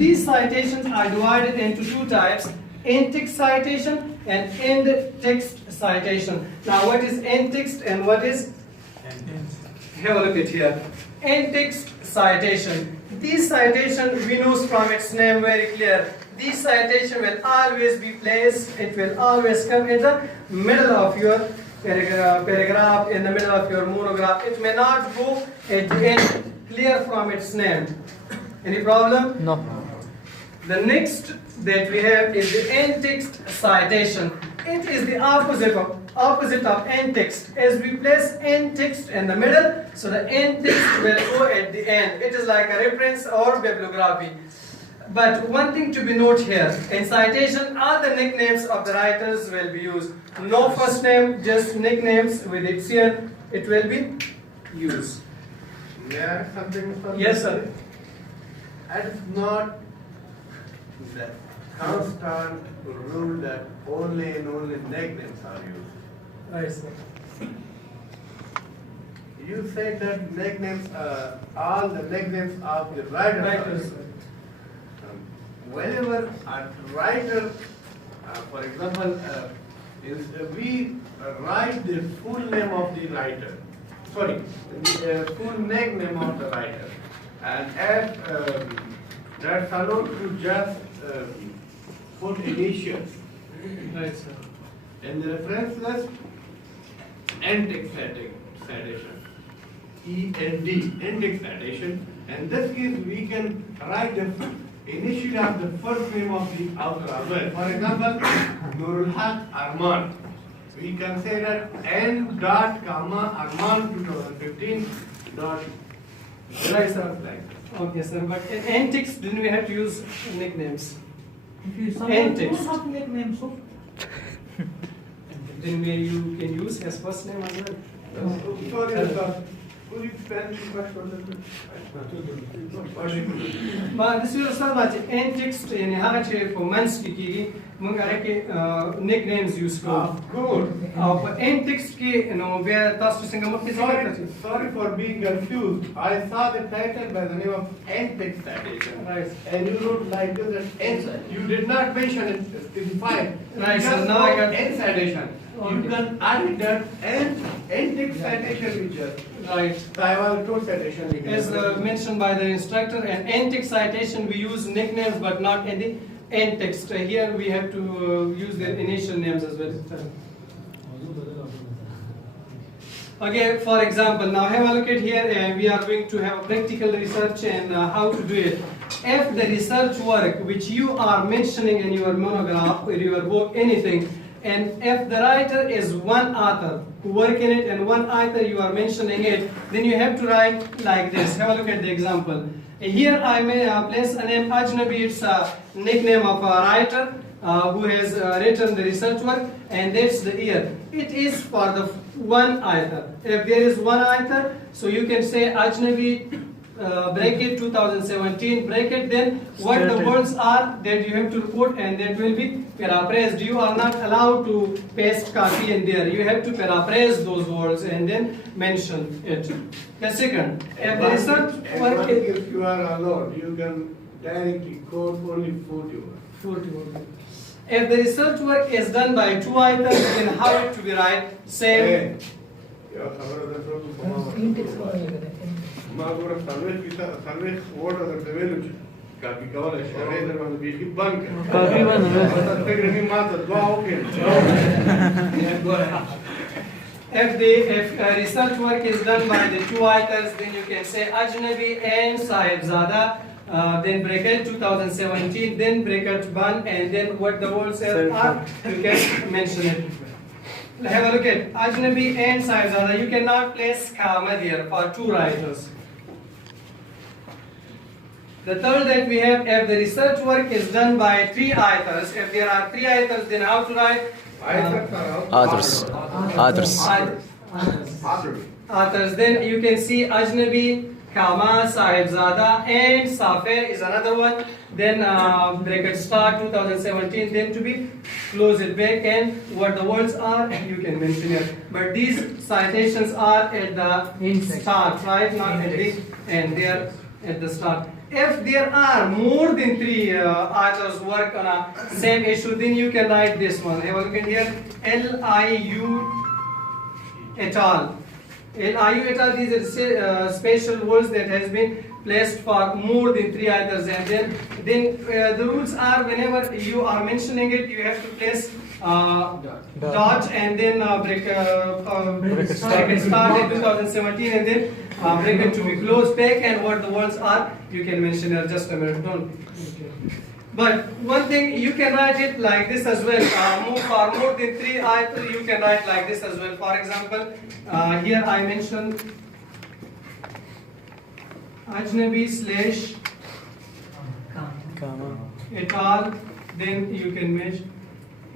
these citations are divided into two types: in-text citation and end-text citation. Now, what is in-text and what is? Have a look at here. In-text citation. These citation, we know from its name very clear. This citation will always be placed, it will always come in the middle of your paragraph, in the middle of your monograph. It may not go at the end, clear from its name. Any problem? No. The next that we have is the in-text citation. It is the opposite of in-text. As we place in-text in the middle, so the in-text will go at the end. It is like a reference or bibliography. But one thing to be noted here, in citation, all the nicknames of the writers will be used. No first name, just nicknames with its here, it will be used. May I add something, Mr. Yes, sir. It is not the constant rule that only and only nicknames are used. Right, sir. You said that nicknames, all the nicknames of the writers. Writers. Whenever a writer, for example, we write the full name of the writer, sorry, the full nickname of the writer, and as that's allowed to just put initials Right, sir. in the reference list and text citation, END, index citation. In this case, we can write the initially of the first name of the author as well. For example, Nurul Haq Arman. We can say that N dot comma Arman 2015 dot. Right, sir. Like that. Okay, sir. But in in-text, then we have to use nicknames. If you someone In-text. don't have nickname, so Then you can use his first name as well. Sorry, sir. Could you spell the first one? ما this will start by in-text يعني هذا شيء for months كي ممكن عليك nicknames use كو. Good. أو in-text كي إنه بيا تاسو سنجا ممكن Sorry for being confused. I saw the title by the name of N-text citation. Right. And you wrote like this, N. You did not mention it, specify. Right, You so just now I wrote got- N citation. You Okay. can add that N-text citation with just Right. Taiwan two citation. we can As use. mentioned by the instructor, and in-text citation we use nicknames but not in the in-text. Here we have to use the initial names as well. Okay, for example, now have a look at here. We are going to have a practical research and how to do it. If the research work which you are mentioning in your monograph or your book, anything, and if the writer is one author who work in it and one author you are mentioning it, then you have to write like this. Have a look at the example. Here I may place a name Ajnabi. It's a nickname of a writer who has written the research work, and that's the year. It is for the one author. If there is one author, so you can say Ajnabi bracket 2017 bracket, then what the words are that you have to put, and that will be paraphrased. You are not allowed to paste copy in there. You have to paraphrase those words and then mention it. The second, if the research work is If you are allowed, you can directly quote only 40 words. if the research work is done by two authors, then how it to be right? Same. يا خبر ده صوت وصمام. in-text one you get. ما أقول سلوك وورد هذا تبيلوش كافي كوالا شريط ده من بيجي بنك. كافي وانا هذا تقريبا مين ما تدعى أوكي. If research work is done by the two authors, then you can say Ajnabi and Sahibzada, then bracket 2017, then bracket 1, and then what the words are, you can mention it. Have a look at Ajnabi and Sahibzada. You cannot place comma here for two writers. The third that we have, if the research work is done by three authors, if there are three authors, then how to write? others. Authors. Then you can see Ajnabi, Kama, Sahibzada, and Safir is another one. Then bracket start 2017. Then to be close it back, and what the words are you can mention it. But these citations are at the start, right? Not at the end. They are at the start. if there are more than three authors work on a same issue, then you can write this one. Have a look at here. LIU et al. LIU et al. These are special words that has been placed for more than three authors, and then the rules are whenever you are mentioning it, you have to place dot and then bracket start in 2017 and then bracket to be closed back, and what the words are you can mention it. Just a minute, don't. But one thing you can write it like this as well. For more than three authors, you can write like this as well. For example, here I mentioned Ajnabi slash et al. Then you can match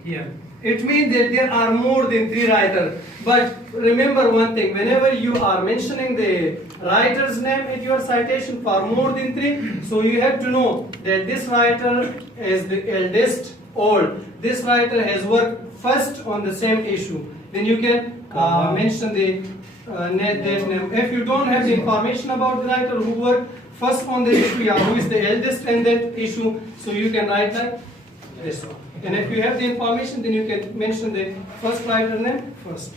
here. It means that there are more than three writers. But remember one thing, whenever you are mentioning the writer's name at your citation for more than three, so you have to know that this writer is the eldest or this writer has worked first on the same issue. Then you can mention the that name. If you don't have the information about the writer who worked first on the issue, who is the eldest in that issue, so you can write like this one. And if you have the information, then you can mention the first writer name first.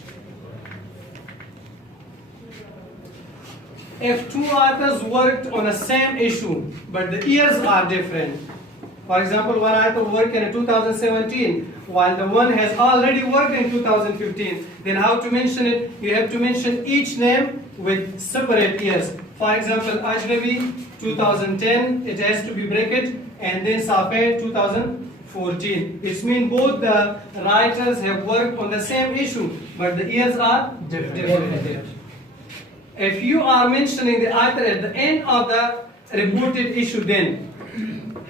If two authors worked on the same issue, but the years are different. For example, one author worked in 2017, while the one has already worked in 2015. Then how to mention it? You have to mention each name with separate years. For example, Ajnabi 2010, it has to be bracket, and then Safed 2014. It means both the writers have worked on the same issue, but the years are different. If you are mentioning the author at the end of the reported issue, then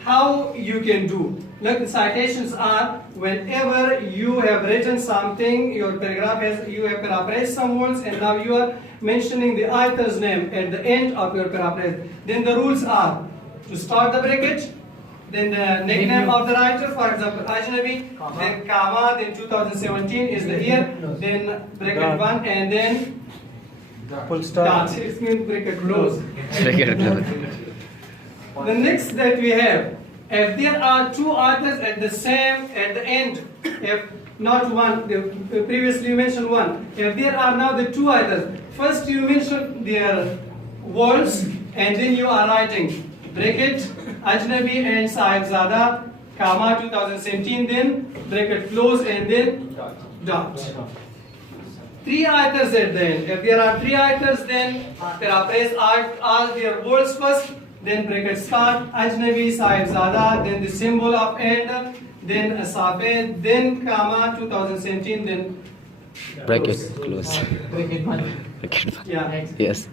how you can do? Look, the citations are whenever you have written something, your paragraph has, you have paraphrased some words, and now you are mentioning the author's name at the end of your paraphrase. Then the rules are to start the bracket, then the nickname of the writer, for example, Ajnabi, then comma, then 2017 is the year, then bracket 1, and then Full stop. dot. It means bracket close. Bracket close. The next that we have, if there are two authors at the end, if not one, previously you mentioned one, if there are now the two authors, first you mention their words and then you are writing bracket Ajnabi and Sahibzada, comma 2017, then bracket close and then dot. Three authors at the end. If there are three authors, then paraphrase all their words first, then bracket start, Ajnabi, Sahibzada, then the symbol of end, then Safed, then comma 2017, then Bracket close. Bracket one. Bracket. yeah. Yes.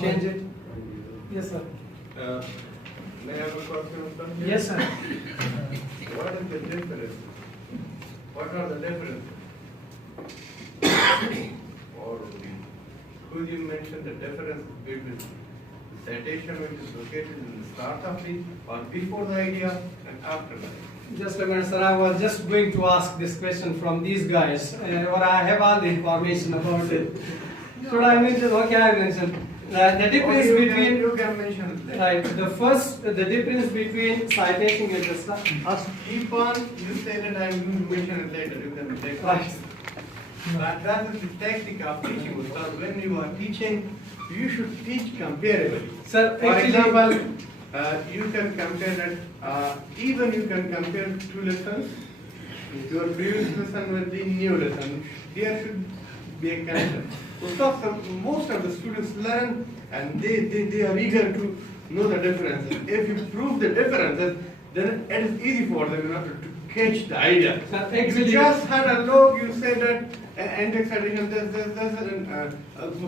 Change it. Yes, sir. May I have a question, sir? Yes, sir. What is the difference? What are the differences? Or could you mention the difference between the citation which is located in the start of it, or before the idea and after the idea? Just a minute, sir. I was just going to ask this question from these guys, or I have all the information about it. Should I mention? Okay, I mentioned. The difference between you can mention that. right. The difference between citation and the start. Keep on. You say that I will mention it later. You can take Right. That is the technique of teaching. Because when you are teaching, you should teach comparably. Sir, For actually- example, you can compare that. Even you can compare two lessons. Your previous lesson with the new lesson. Here should be a connection. Because most of the students learn and they are eager to know the differences. If you prove the differences, then it is easy for them to catch the idea. Sir, If you actually- just had a look, you said that index addition,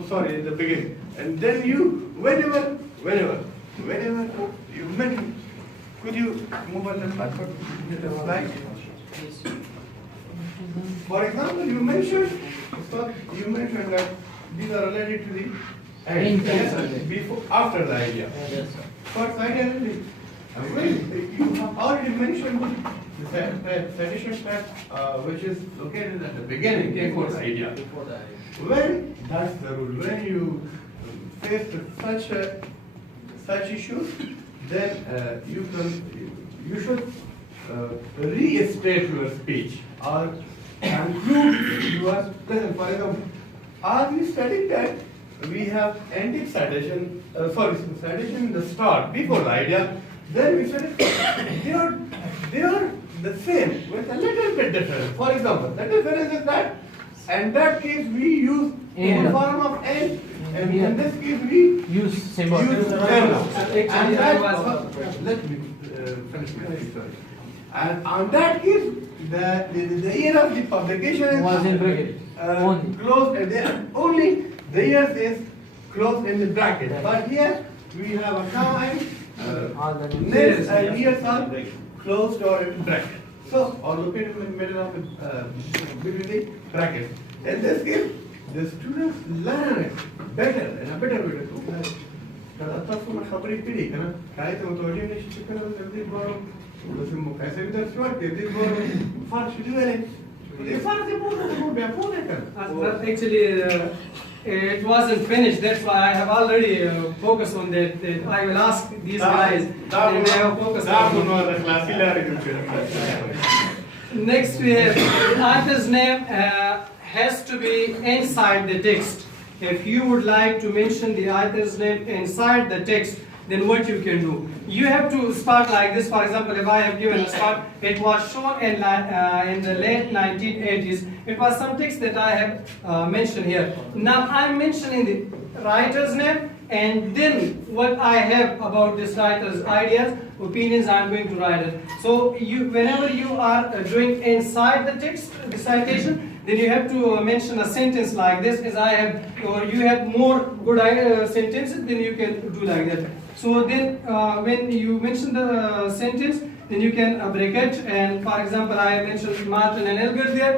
sorry, in the beginning. And then you, whenever you mention, could you move on the backward slide? For example, you mentioned that these are related to the end, yes, before, after the idea. First idea, when you have already mentioned the citation fact, which is located at the beginning, before the idea. When, that's the rule, when you face such a such issues, then you should restate your speech or conclude your lesson. For example, are we studying that we have anti-citation, citation in the start before the idea, then we said they are the same with a little bit difference. For example, the difference is that in that case we use And. form of and in this case we Use symbol. use and. Actually, And I that, was- let me finish my speech, sorry. And on that case, the year of the publication is Was in bracket. Only. closed, and only the year is closed in the bracket. But here we have a comma All the and names. next and years are closed or in bracket. So, or located in the middle of between the bracket. In this case, the students learn it better and a better way to do it. الطفل من خبري كبيري أنا كايت متوجه من الشيء كنا بنبدي بارو بس مكاسب بدر شوار تبدي بارو فارش دوله فارش بورو بيفونه كان Actually, it wasn't finished. That's why I have already focused on that. I will ask these guys. And I have focused on Next, we have the author's name has to be inside the text. If you would like to mention the author's name inside the text, then what you can do? You have to start like this. For example, if I have given a start, it was shown in the late 1980s. It was some text that I have mentioned here. Now I'm mentioning the writer's name, and then what I have about this writer's ideas, opinions, I'm going to write it. So whenever you are doing inside the text, the citation, then you have to mention a sentence like this. As I have, or you have more good sentences, then you can do like that. So then, when you mention the sentence, then you can break it. And for example, I mentioned Martin and Elgar there.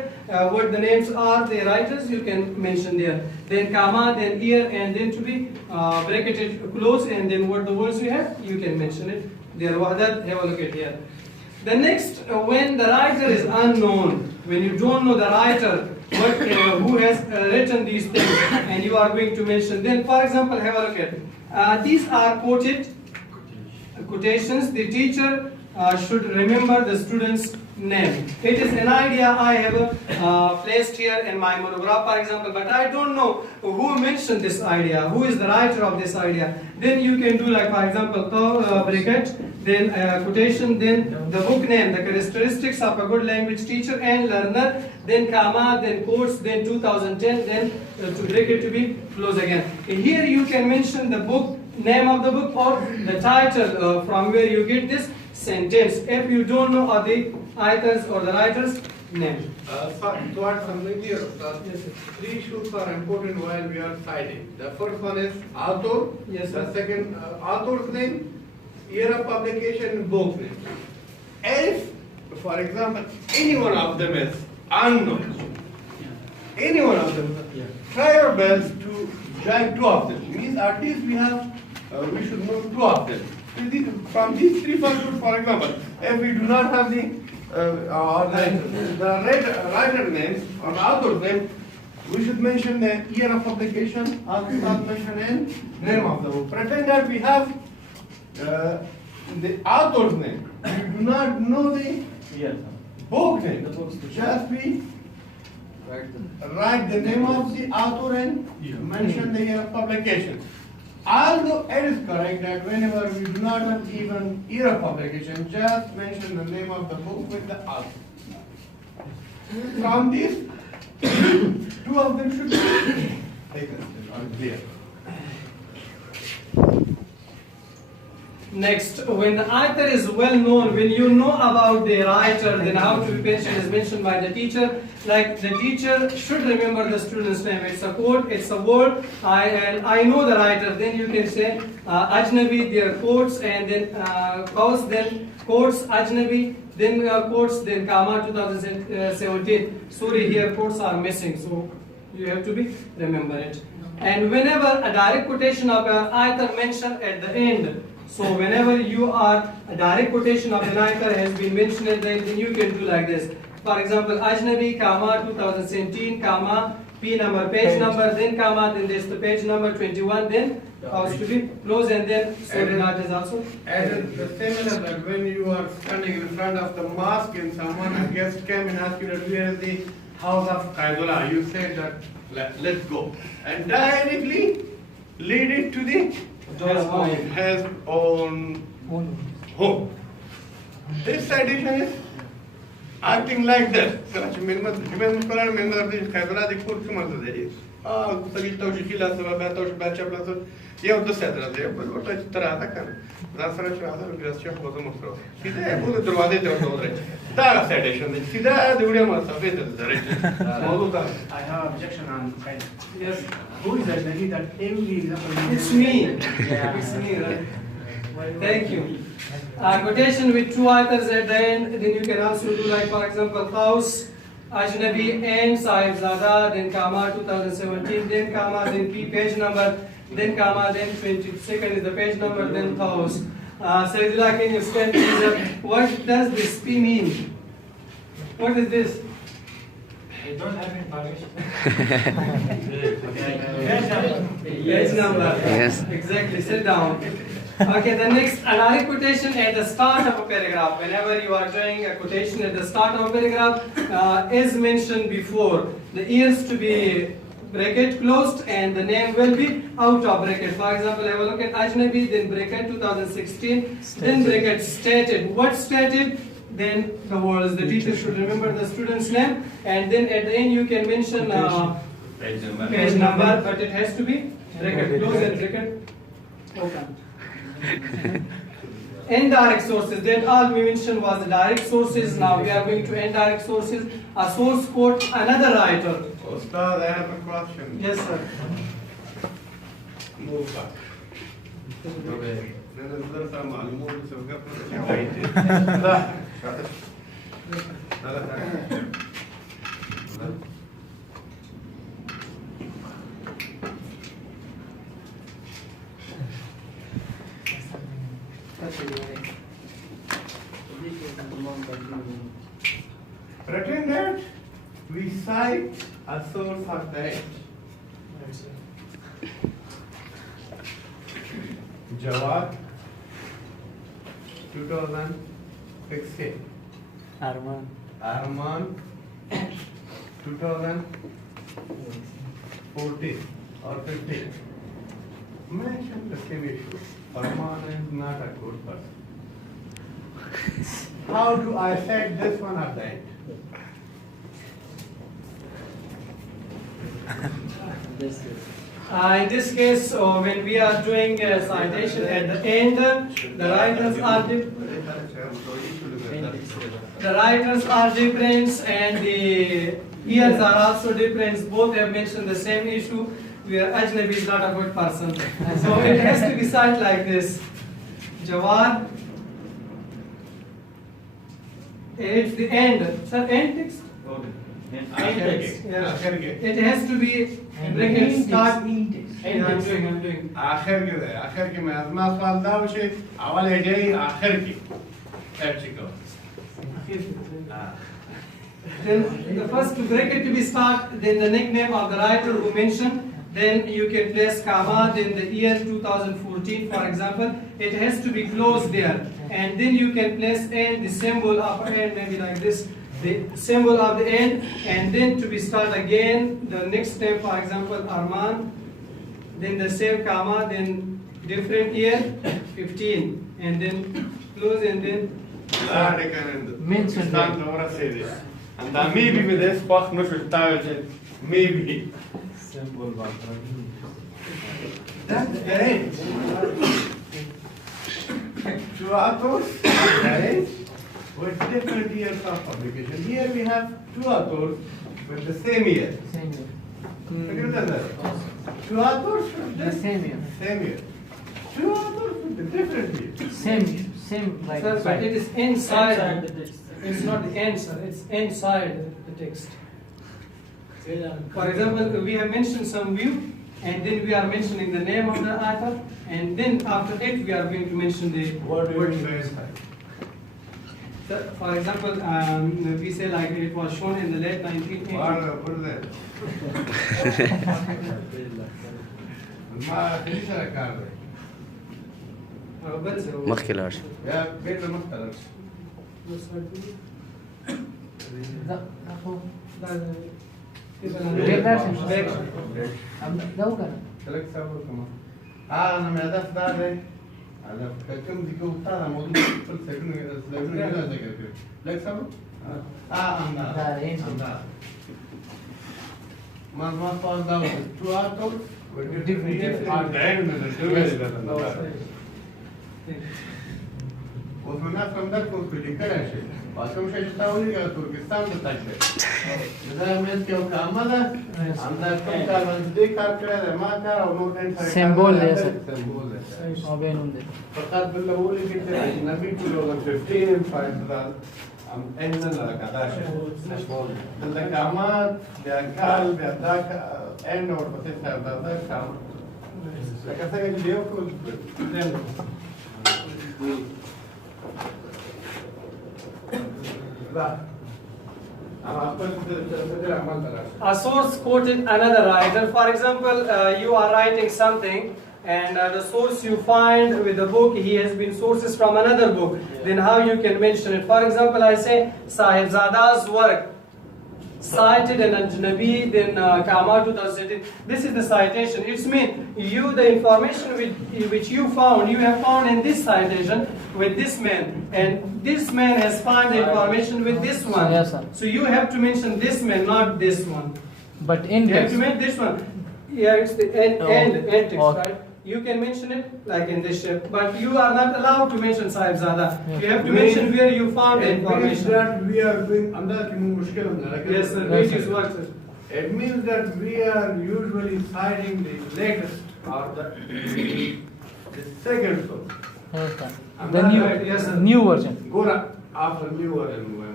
What the names are, the writers, you can mention there. Then comma, then here, and then to be bracketed close, and then what the words you have, you can mention it there. Wahdat, have a look at here. The next, when the writer is unknown, when you don't know the writer, who has written these things, and you are going to mention, then for example, have a look at these are quotations. The teacher should remember the student's name. It is an idea I have placed here in my monograph, for example, but I don't know who mentioned this idea, who is the writer of this idea. Then you can do like, for example, bracket, then quotation, then the book name, the characteristics of a good language teacher and learner, then comma, then quotes, then 2010, then to break it to be close again. Here you can mention the book, name of the book, or the title from where you get this sentence. If you don't know the authors or the writer's name. To add something here, three issues are important while we are citing. The first one is author. Yes, The sir. second, author's name, year of publication, book name. If, for example, any one of them is unknown, any one of them, try your best to join two of them. Means at least we should know two of them. From these three functions, for example, if we do not have the writer name or the author's name, we should mention the year of publication, author mention and name of the book. Pretend that we have the author's name. We do not know the book name. Just we write the name of the author and mention the year of publication. Although it is correct that whenever we do not have even year of publication, just mention the name of the book with the author. From these, two of them should be taken or clear. Next, when the author is well known, when you know about the writer, then how to be mentioned is mentioned by the teacher. Like the teacher should remember the student's name. It's a quote, it's a word, and I know the writer. Then you can say Ajnabi, their quotes, and then quotes, then quotes Ajnabi, then quotes, then comma 2017. Sorry, here quotes are missing, so you have to be remember it. And whenever a direct quotation of an author mentioned at the end. So whenever you are, a direct quotation of an author has been mentioned, then you can do like this. For example, Ajnabi, comma, 2017, comma, P number, page number, then comma, then there's the page number 21, then house to be closed, and then so the dot is also. And the similar that when you are standing in front of the mosque and someone, a guest came and asked you that where is the house of Qaidullah, you say that let's go. And directly lead it to the his own home. This citation is acting like that. Eu do centro de eu vou te tratar cara. Da sala de casa, eu queria assistir a foto mostrou. Se der, eu vou trovar dentro do outro. Tá a citation. Se der, de uma massa feita de direito. I have objection on kind. Yes, Who is that? That every example. it's me. Yeah. It's me, right? Thank you. Quotation with two authors at the end. Then you can also do like, for example, House, Ajnabi, and Sahibzada, then comma 2017, then comma, then P page number, then comma, then 22nd is the page number, then House. Saidullah, can you stand please up? What does this P mean? What is this? I don't have information. Page number. Yes. Exactly. Sit down. Okay, the next, another quotation at the start of a paragraph. Whenever you are doing a quotation at the start of a paragraph, as mentioned before, the ears to be bracket closed and the name will be out of bracket. For example, I will look at Ajnabi, then bracket 2016, then bracket stated. What stated? Then the words. The teacher should remember the student's name, and then at the end you can mention page number, but it has to be bracket closed and bracket open. Indirect sources, that all we mentioned was the direct sources. Now we are going to indirect sources. A source quote another writer. Ustad, I have a question. Yes, sir. Move back. Pretend we cite a source of the Jawad 2016. Arman. Arman 2014 or 15. Mention the same issue. Arman is not a good person. How do I set this one at the end? In this case, when we are doing a citation at the end, the writers are different and the ears are also different. Both have mentioned the same issue where Ajnabi is not a good person. So it has to be cited like this. Jawad. It's the end. Sir, end text? Yeah. It has to be bracket start. Yeah, I'm doing. आखिर के मैं अजमा सवाल दा वशे अवल एडे आखिर की एप्सिको Then the first bracket to be start, then the nickname of the writer who mentioned, then you can place comma, then the year 2014 for example, it has to be closed there, and then you can place and the symbol of end maybe like this, the symbol of the end, and then to be start again the next name for example Arman, then the same comma, then different year 15, and then close and then Mention it. And then maybe with this box, no should maybe. That's the end. Two authors, right? With different years of publication. Here we have two authors with the same year. Same year. Look at that. Two authors with The same year. Same year. Two authors with the different year. Same like Sir, but side. it is inside. Inside the text. It's not the answer, it's inside the text. For example, we have mentioned some view, and then we are mentioning the name of the author, and then after it we are going to mention the What do you mean by inside? So, for example, we say like it was shown in the late 1980s. What is that? ما خلي سره کار دی بل څه و؟ مخکې لاړ شه. بیا بیرته مخته لاړ شي. دا خو ډېر راشم. بیک. دا وکړه. لږ صبر وکړه. نو مې هدف دا دی که کوم دي که تا دا موضوع خپل سلایډونه نه ذکر کړي. لږ صبر. همدا. دا این. همدا. ما thought that was two outdoors. اوس مې ناست همدلته اوس پرې لیکلی شي او کوم شی چې تا ولیکل ترکستان ته تګ دی دا منځ کې یو کامه ده همدا کوم کار باندې دې کار کړی دی ما کار او نور ټین سره سمبول دی سر. سمبول دی او به نوم دی. فقط بل له ولیکل چې اجنبي ټول 15 5 ان نه لکه دا شی دلته کامه بیا کال بیا دا ان ورپسې سره دا کامه لکه څنګه چې یو کول A source quoted another writer. For example, you are writing something and the source you find with the book, he has been sources from another book. Then how you can mention it? For example, I say Sahibzada's work cited in Ajnabi, then Kama 2018. This is the citation. It's mean you, the information which you found, you have found in this citation with this man, and this man has found the information with this one. Yes, sir. So you have to mention this man, not this one. But in You have text. to make this one. Yeah, it's the end text, Okay. right? You can mention it like in this shape, but you are not allowed to mention Sahibzada. You have to mention where you found the It means information. that we are doing अंदर की मुश्किल होने लगा. Yes, sir. Yes, Which sir. is what, sir? It means that we are usually citing the latest or the second source. Yes, sir. I'm The not new, right, yes, sir. new version. Gora after new version हुआ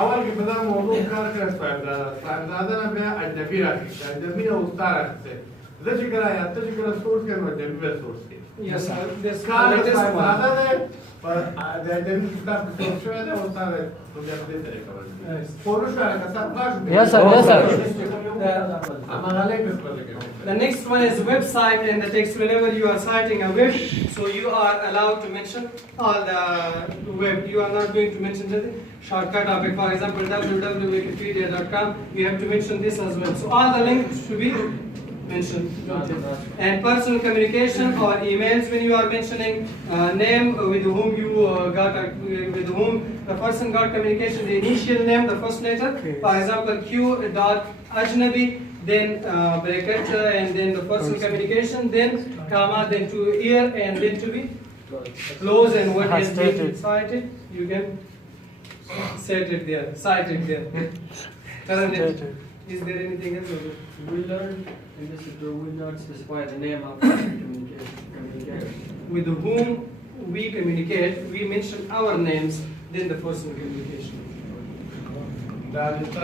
अवल के पता मौजूद car कर साहिबजादा ने बया अजनबी रखी अजनबी ने उस्ताद रखते ذكر يا تذكر السورس كان مجنب السورس Yes, sir. This كان latest one. هذا ده فده كتاب السورس شو هذا وصار بجد طريقه Yes. فورش على كتاب باش Yes, sir. Yes, sir. اما عليك بس The next one is website and the text. Whenever you are citing a web, so you are allowed to mention all the web. You are not going to mention the shortcut topic. For example, www.wikipedia.com. You have to mention this as well. So all the links should be mentioned. And personal communication or emails when you are mentioning name with whom you with whom the person got communication, the initial name, the first letter. For example, Q.Ajnabi, then bracket, and then the personal communication, then comma, then to ear, and then to be close, and what has been cited, you can set it there, cite it there. Karan, is there anything else? We learned in this tutorial we not specify the name of the communicator. With whom we communicate, we mention our names, then the personal communication. دا لسه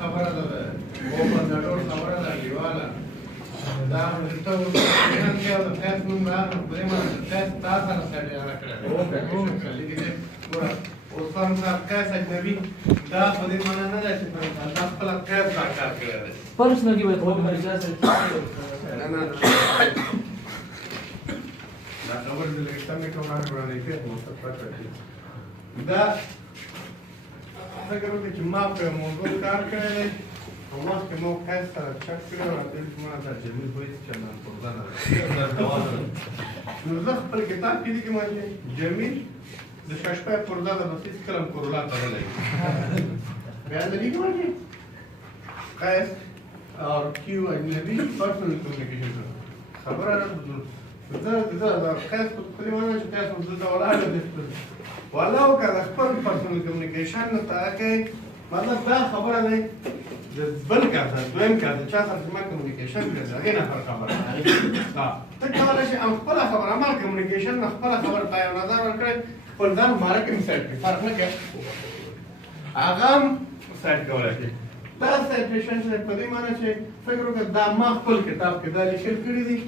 خبره ده او په نړور خبره ده دیواله دا ته ورته کې دا خاص نوم راغلی په ما خاص تاسو سره سره راکړه او په څه لیکي ګور او څنګه خاص اجنبي دا په دې معنی نه ده چې دا خپل خاص کار کړی دی Personally, with What what was that? نه نه دا خبره دې لکه څنګه کومه راغلی کې مستفاد کړی دا فکر وکړه چې ما په موضوع کار کړی دی او وخت کې مو خاص سره چک کړی او راته چې ما دا جمعي په هېڅ چندان پرځانه نو زه خپل کتاب کې لیکم چې جمعي د ششپای پرځا د بس هېڅ کله هم کرولا تړلی بیا د لیکم چې خاص اور کیو اجنبي پرسنل کمیونیکیشن خبره نه زه خاص په دې معنی چې تاسو دلته ولاړ ولو که د خپل پرسنل کمیونیکیشن نه تاکه مطلب دا خبره ده د بل کار ده دویم کار ده چا سره چې ما کمیونیکیشن کړی د هغې نه پر خبره ته کولی شې خپله خبره ما کمیونیکیشن نه خپله خبره ته یو نظر ورکړی خپل ځان ماره کې سیټ کړي فرق نه کوي هغه هم سیټ کولی شي دا سیټیشن چې په دې معنی چې فکر وکړه دا ما خپل کتاب کې دا لیکل کړي دي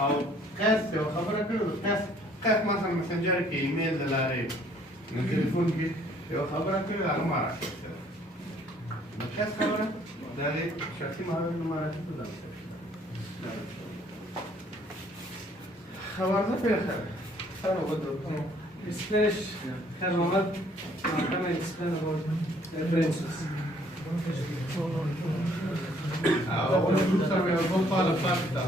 او خاص یو خبره کړې ده خاص مثلا مسنجر کې ایمیل د لارې نو تلیفون کې یو خبره کړې ده هغه ما راکړې ده نو خاص خبره د هغې شخصي مهارت نه ما راکړې ده خبرنا في الآخر. صاروا بدروا. Explain, Herr Mohammed, can I explain about references? أول شيء تسوي البطة لفاتة.